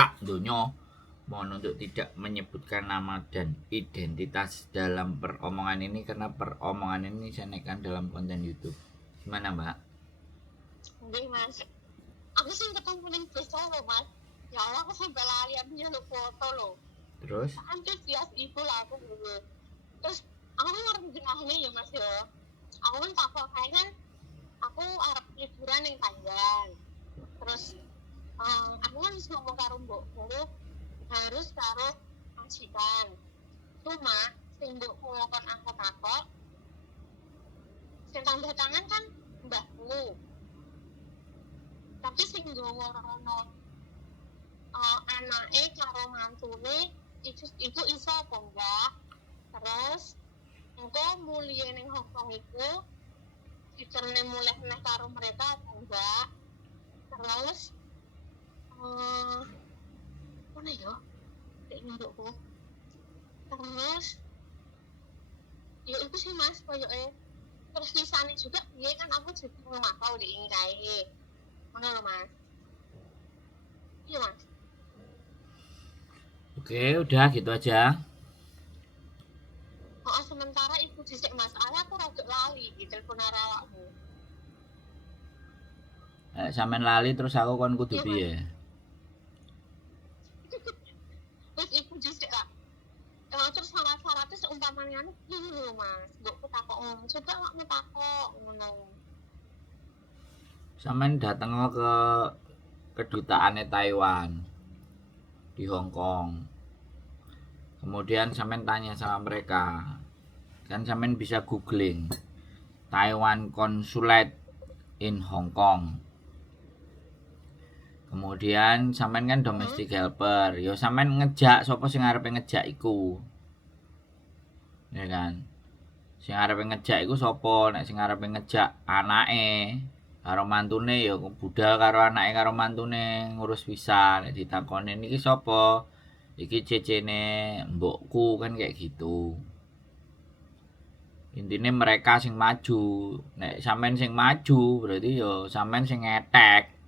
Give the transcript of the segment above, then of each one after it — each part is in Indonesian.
sak donya. Mohon untuk tidak menyebutkan nama dan identitas dalam peromongan ini karena peromongan ini saya naikkan dalam konten YouTube. Gimana, Mbak? Nggih, Mas. Aku sih ketemu ning desa lho, Mas. Ya Allah, aku sampai lali ambil lo foto lo. Terus? Antusias itu lah aku dulu. Terus aku kan ngarep jenenge ya, Mas ya. Aku kan takut kayaknya aku arep liburan yang panjang. Terus aku kan wis ngomong karo mbokku harus karo majikan. Cuma sing mbokku ngomong aku takut sing tanda tangan kan mbahku. Tapi sing nggawa rono anake karo mantune itu iso apa enggak? Terus engko mulie ning Hongkong iku diterne mulih neh karo mereka apa enggak? Terus mana ya? Dek ndukku. Terus ya itu sih Mas koyoke. Terus lisane juga piye kan aku juga ngemakau di ingkae. Ngono lho Mas. Iya Mas. Oke, udah gitu aja. Sementara ibu dhisik Mas, aku rada lali iki telepon awakmu. Sampean lali terus aku kon kudu piye? Terus ibu dhisik lah. Terus syarat-syaratnya seumpamanya anu piye lho Mas? Mbokku takok ngono. Coba awakmu takok ngono. Sampean dateng ke kedutaannya Taiwan di Hong Kong. Kemudian sampean tanya sama mereka. Kan sampean bisa googling Taiwan Consulate in Hong Kong. Kemudian sampean kan domestic helper. Yo sampean ngejak sapa sing arepe ngejak iku. Ya kan. Sing arepe ngejak iku sapa? Nek sing arepe ngejak anake karo mantune ya budal karo anake karo mantune ngurus visa. Nek ditakoni niki sapa? Iki cecene mbokku kan kayak gitu. Intine mereka sing maju. Nek sampean sing maju berarti yo sampean sing ngetek.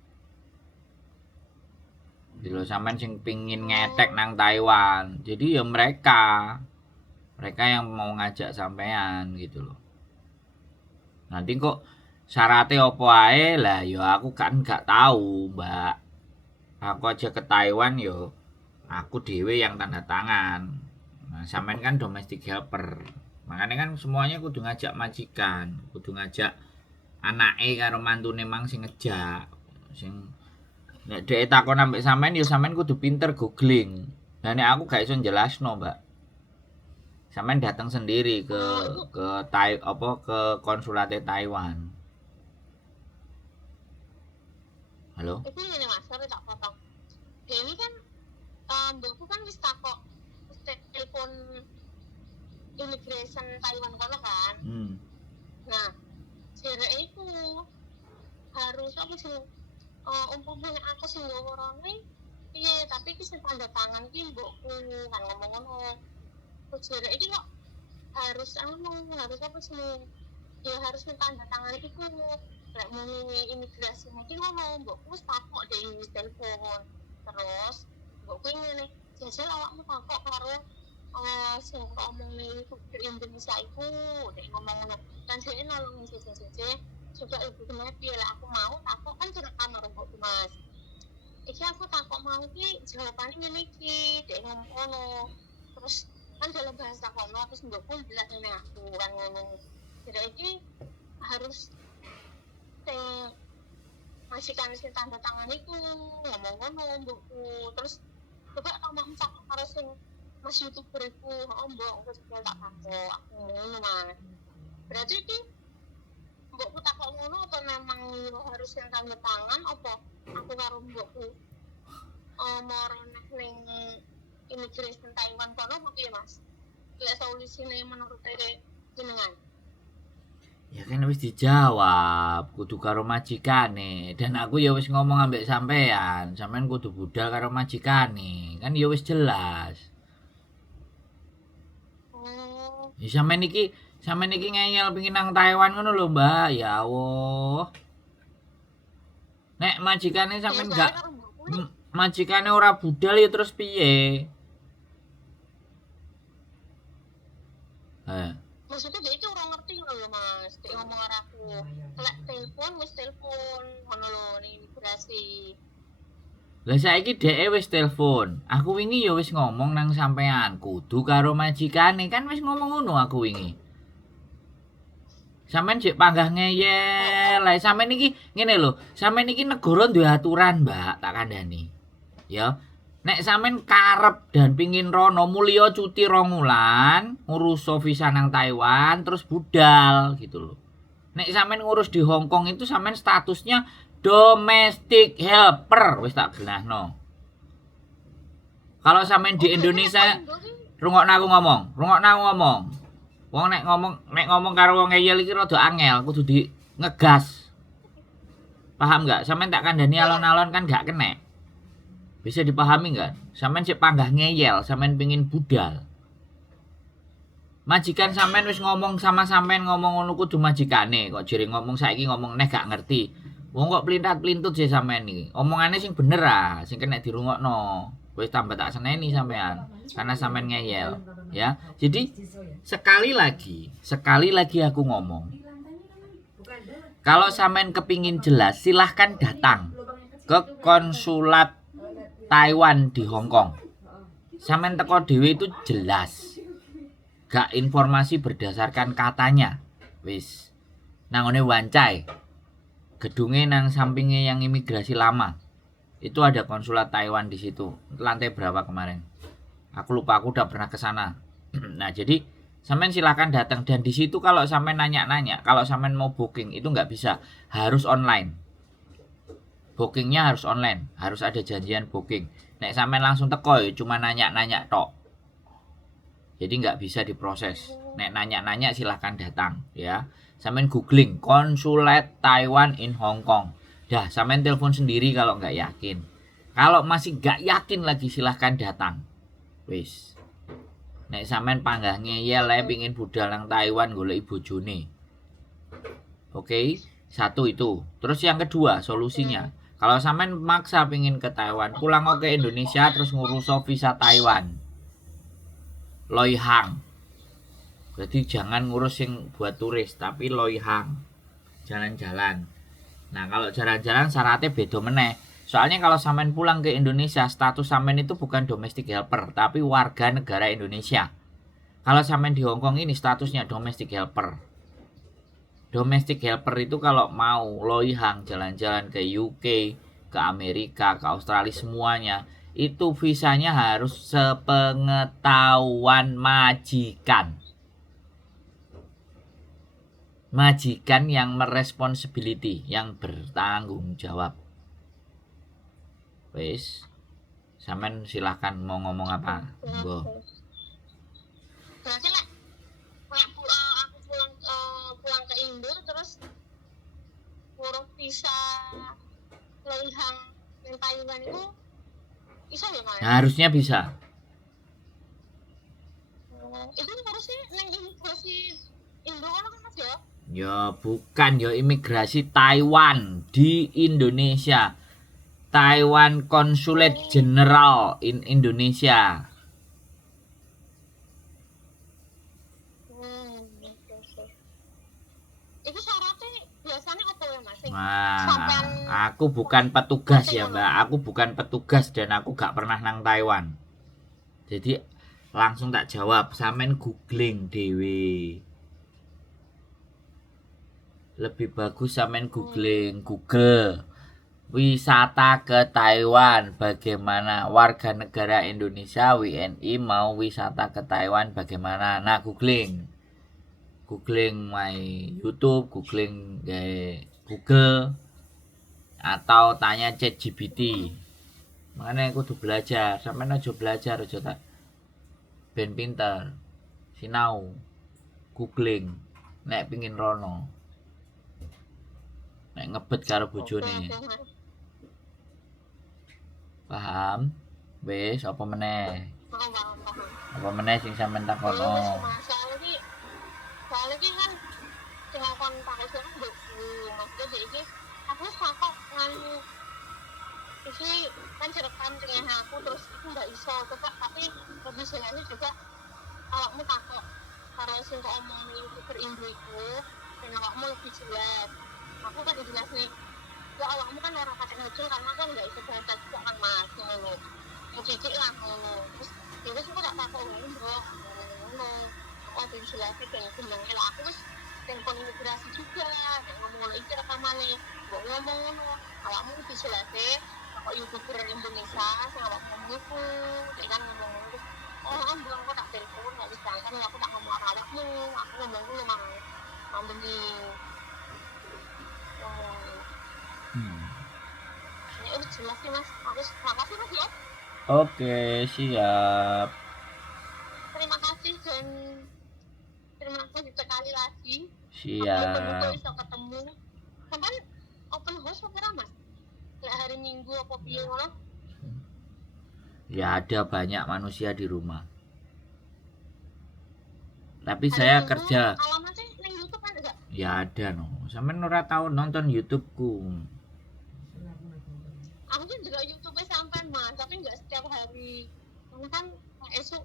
Jadi lo sampean sing pingin ngetek nang Taiwan. Jadi ya mereka yang mau ngajak sampean gitu loh. Nanti kok syaratnya apa ae lah ya aku kan gak tahu, Mbak. Aku aja ke Taiwan yo aku dhewe yang tanda tangan. Nah, sampean kan domestic helper. Makanya kan semuanya kudu ngajak majikan, kudu ngajak anake karo mantune mang sing ngejak. Sing nek dhek takon ambek sampean ya sampean kudu pinter googling. Lah nek aku gak iso jelasno, Mbak. Sampean datang sendiri ke konsulate Taiwan. Halo? Itu ini Mas, sorry tak potong. Ini kan mbokku kan wis takok telepon immigration Taiwan kono kan. Nah, jereke iku harus apa sih? Umpamanya aku sing nggawa rone, piye tapi iki sing tanda tangan iki mbokku kan ngomong ngono. Terus jereke iki kok harus apa sih? Ya harus tanda tangan iku. Lek muni imigrasi iki ngono, mbokku wis takok deh telepon. Terus mbokku ngene, jajal awakmu takok karo sing ngomongin ke Indonesia iku, dek ngomong ngono. Kan dhek nolongin jeje coba ibu kenapa piye lah aku mau takok kan kena kamar mbokku Mas. Iki aku takok mau ki jawabane ngene iki, dek ngomong ngono. Terus kan dalam bahasa kono terus mbokku bilang ngene aku kan ngono. Jadi iki harus sing majikan sing tanda tangan iku ngomong ngono mbokku. Terus coba kamu takok karo sing Mas YouTuber iku, mbok wis tak takok aku ngono Mas. Berarti iki mbokku takok ngono apa memang harus yang tanda tangan apa aku karo mbokku moro ning immigration Taiwan kono apa piye Mas? Lek solusine menurut jenengan? Ya kan wis dijawab, kudu karo majikane. Dan aku ya wis ngomong ambek sampean, sampean kudu budal karo majikane. Kan ya wis jelas. Ya sampean iki ngeyel pengin nang Taiwan ngono lho, Mbak. Ya Allah. Nek majikane sampean gak majikane ora budal ya terus piye? Maksudnya dia itu orang ngerti loh mas, dia ngomong arah aku, lek telepon wis telepon, ngono lho ning imigrasi. Lah saiki dhek wis telepon. Aku wingi ya wis ngomong nang sampean, kudu karo majikane kan wis ngomong ngono aku wingi. Sampeyan jek panggah ngeyel, lah sampeyan iki ngene lho, sampeyan iki negara duwe aturan, Mbak, tak kandhani. Ya. Nek sampeyan karep dan pingin rono mulya cuti 2 wulan, ngurus visa nang Taiwan terus budal gitu loh. Nek sampeyan ngurus di Hong Kong itu sampeyan statusnya domestic helper, wis tak genahno. Kalau sampeyan di Indonesia, rungokno aku ngomong. Wong nek ngomong karo wong ngeyel iki rada angel, kudu di ngegas. Paham enggak? Sampeyan tak kandhani alon-alon kan gak kena. Bisa dipahami enggak? Sampeyan sik panggah ngeyel, sampeyan pengin budal. Majikan sampeyan wis ngomong sama sampeyan ngomong ngono kudu majikane, kok jere ngomong saiki ngomong neh gak ngerti. Wong kok plintat-plintut sih sampeyan iki. Omongane sing bener ah, sing kena dirungokno. Wis tambah tak seneni sampean karena sampean ngeyel ya. Jadi sekali lagi aku ngomong, kalau sampean kepingin jelas silahkan datang ke konsulat Taiwan di Hong Kong. Sampean teko dhewe itu jelas, gak informasi berdasarkan katanya. Wis nangone wancai gedungnya nang sampingnya yang imigrasi lama. Itu ada konsulat Taiwan di situ. Lantai berapa kemarin? Aku lupa, aku udah pernah ke sana. Nah, jadi sampean silakan datang dan di situ kalau sampean nanya-nanya, kalau sampean mau booking itu nggak bisa, harus online. Bookingnya harus online, harus ada janjian booking. Nek sampean langsung teko ya cuma nanya-nanya tok. Jadi nggak bisa diproses. Nek nanya-nanya silakan datang ya. Sampean googling konsulat Taiwan in Hong Kong. Dah, sampean telepon sendiri kalau nggak yakin. Kalau masih nggak yakin lagi silahkan datang. Wis. Nek sampean panggah ngeyel ae pengin budal nang Taiwan golek bojone. Oke, satu itu. Terus yang kedua solusinya. Kalau sampean maksa pengin ke Taiwan, pulang ke Indonesia terus ngurus visa Taiwan. Loi Hang. Berarti jangan ngurus yang buat turis, tapi Loi Hang. Jalan-jalan. Nah, kalau jalan-jalan syaratnya beda meneh. Soalnya kalau sampean pulang ke Indonesia, status sampean itu bukan domestic helper, tapi warga negara Indonesia. Kalau sampean di Hong Kong ini statusnya domestic helper. Domestic helper itu kalau mau Loi Hang jalan-jalan ke UK, ke Amerika, ke Australia semuanya, itu visanya harus sepengetahuan majikan. Majikan yang meresponsibility, yang bertanggung jawab. Wis, sampean silahkan mau ngomong apa, monggo. Berarti lek aku pulang ke Indo terus ngurus visa Loihang yang Taiwan itu bisa ya mas? Harusnya bisa. Itu ngurusnya neng imigrasi Indo kan mas ya? Ya bukan ya imigrasi Taiwan di Indonesia. Taiwan Consulate General in Indonesia. Itu syaratnya biasanya apa ya mas? Nah, aku bukan petugas ya mbak. Aku bukan petugas dan aku gak pernah nang Taiwan. Jadi langsung tak jawab. Sampean googling dewe. Lebih bagus sampean googling Google wisata ke Taiwan bagaimana, warga negara Indonesia WNI mau wisata ke Taiwan bagaimana. Nah googling my YouTube, googling Google atau tanya ChatGPT. Makanya aku tuh belajar, sampean aja belajar aja tak ben pinter sinau googling nek pingin rono. Nek ngebet karo bojone. Paham? Wis apa meneh? Paham. Apa meneh sing sampean takono? Soalnya kan tinggal kontak usaha maksudnya iki aku sakok nganu Iki kan direkam dengan aku terus aku nggak iso coba tapi lebih jelasnya juga awakmu takut karo sing kok omong youtuber Indo iku sing awakmu lebih jelas aku kan jelas nih ya awakmu kan orang kata ngecil karena kan nggak iso bahasa juga kan mas ngono yang cici lah ngono terus ya wis aku tak takut ngono oh ben jelasnya ben gembangnya lah aku wis telepon imigrasi juga dan ngomong iki rekamane mbok ngomong ngono awakmu lebih jelasnya kok youtuber Indonesia sing awak ngomong iku dia kan ngomong ngono oh ambang kok tak telepon nggak disangkan aku tak ngomong awakmu aku ngomong dulu mang mambeni ini udah jelas sih mas harus makasih mas ya Oke, siap. terima kasih dan terima kasih sekali lagi Siap. bisa ketemu sampai open house apa mas kayak hari Minggu apa piye ngono Ya ada banyak manusia di rumah. Tapi hari saya Minggu kerja. alamatnya neng YouTube ada gak? Ya ada no. Sampean ora tahu nonton YouTubeku. Aku kan juga YouTube sampai mas tapi nggak setiap hari aku kan esok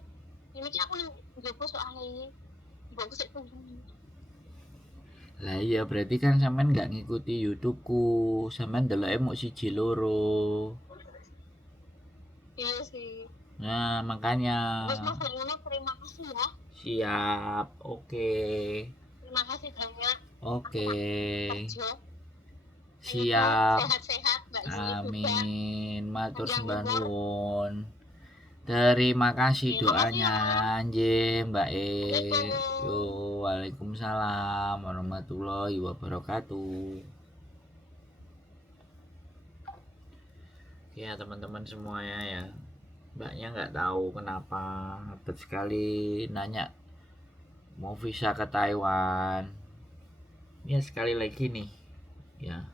ini aku nggak soalnya ini bagus itu Lah iya berarti kan sampean nggak ngikuti YouTubeku. Sampean ndeloke muk siji loro. iya sih Nah, makanya. terus mas Luna terima kasih ya Siap. Oke. terima kasih banyak Oke. kerja Siap. sehat-sehat mbak Zul juga Amin. Matur panjang sembah umur nuwun. Terima kasih Terima kasih doanya, ya. anjing Mbak E. Waalaikumsalam. Yo, waalaikumsalam warahmatullahi wabarakatuh. Ya teman-teman semuanya ya, Mbaknya nggak tahu kenapa hebat sekali nanya mau visa ke Taiwan. Ya sekali lagi nih, ya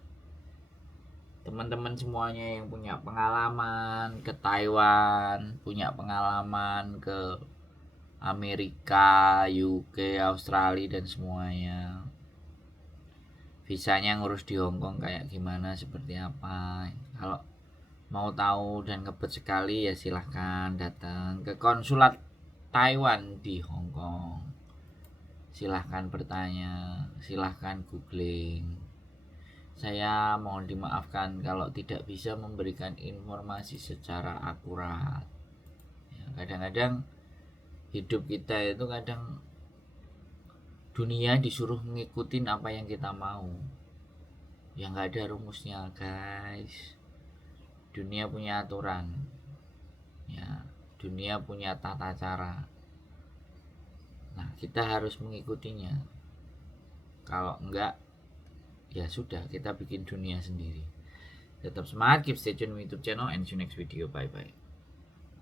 teman-teman semuanya yang punya pengalaman ke Taiwan, punya pengalaman ke Amerika, UK, Australia dan semuanya. Visanya ngurus di Hongkong kayak gimana, seperti apa. Kalau mau tahu dan ngebet sekali ya silahkan datang ke konsulat Taiwan di Hongkong. Silahkan bertanya, silahkan googling. Saya mohon dimaafkan kalau tidak bisa memberikan informasi secara akurat. Ya, kadang-kadang hidup kita itu kadang dunia disuruh ngikutin apa yang kita mau. Ya nggak ada rumusnya guys. Dunia punya aturan. Ya, dunia punya tata cara. Nah, kita harus mengikutinya. Kalau enggak, ya sudah, kita bikin dunia sendiri. Tetap semangat, keep stay tune with YouTube channel and see you next video. Bye bye.